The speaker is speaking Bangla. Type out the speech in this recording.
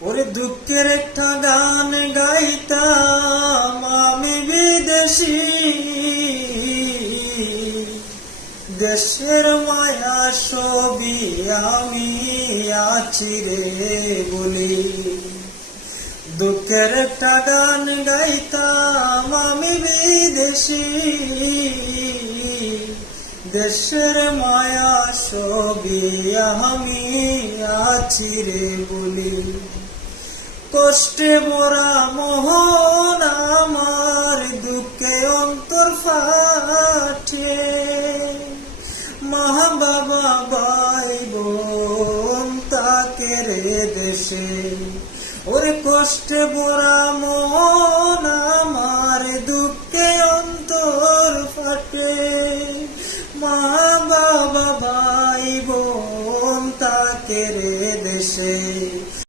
ওরে দুঃখের একটা গান গাইতাম আমি বিদেশি, দেশের মায়া ছবি আমি আছি রে বলি। দুঃখের একটা গান গাইতাম আমি বিদেশি, দেশের মায়া ছবি আমি আছি রে বলি। কষ্টে মোরা মোহন আমার, দুঃখে অন্তর ফাটে, মা বাবা ভাই বোন তাকে রে দেশে। ওরে কষ্টে মোরা মোহন আমার, দুঃখে অন্তর ফাটে, মা বাবা